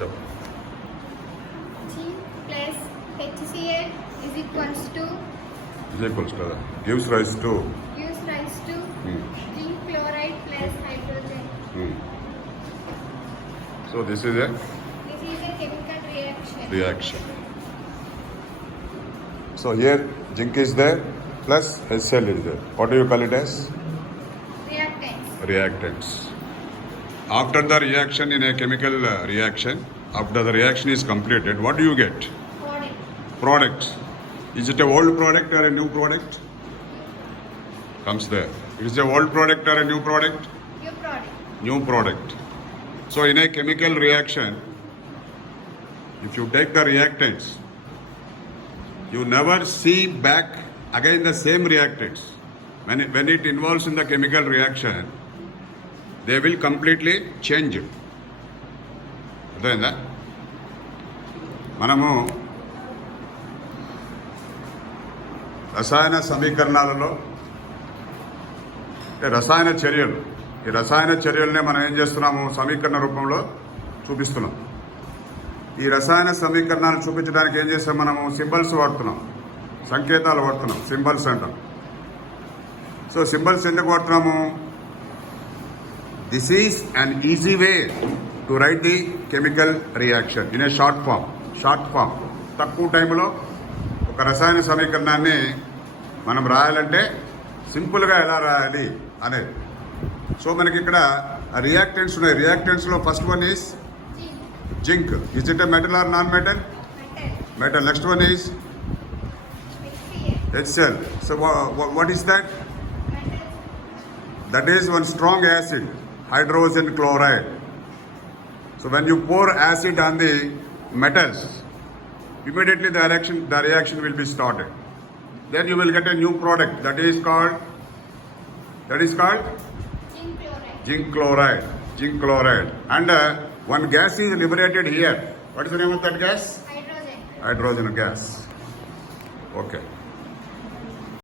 చెప్పు. G plus HCl is equals to కదా gives rise to gives rise to zinc chloride plus hydrogen. So this is a This is a chemical reaction. reaction. So here zinc is there plus HCl is there. What do you call it as? Reactants. Reactants. After the reaction in a chemical reaction, after the reaction is completed, what do you get? Product. Products. Is it a old product or a new product? Comes there. It is a old product or a new product? New product. New product. So in a chemical reaction, if you take the reactants, you never see back again the same reactants. When it involves in the chemical reaction, they will completely change. అర్థమైందా? మనము రసాయన సమీకరణాలలో రసాయన చర్యలు, ఈ రసాయన చర్యలనే మనం ఏం చేస్తున్నాము, సమీకరణ రూపంలో చూపిస్తున్నాం. ఈ రసాయన సమీకరణాలు చూపించడానికి ఏం చేస్తాం, మనము సింబల్స్ వాడుతున్నాం, సంకేతాలు వాడుతున్నాం, సింబల్స్ అంటాం. సో సింబల్స్ ఎందుకు వాడుతున్నాము? This is an easy way to write the chemical reaction in a short form. తక్కువ టైంలో ఒక రసాయన సమీకరణాన్ని మనం రాయాలంటే సింపుల్గా ఎలా రాయాలి అనేది. సో మనకి ఇక్కడ రియాక్టెంట్స్ ఉన్నాయి. రియాక్టెంట్స్లో first one is zinc. Is it a metal or non-metal? Metal. Next one is HCl. So what is that? That is one strong acid, hydrogen chloride. So when you pour acid on the metals, immediately the reaction will be started. Then you will get a new product that is called zinc chloride. And one gas is liberated here. What is the name of that gas? Hydrogen. Hydrogen gas. Okay.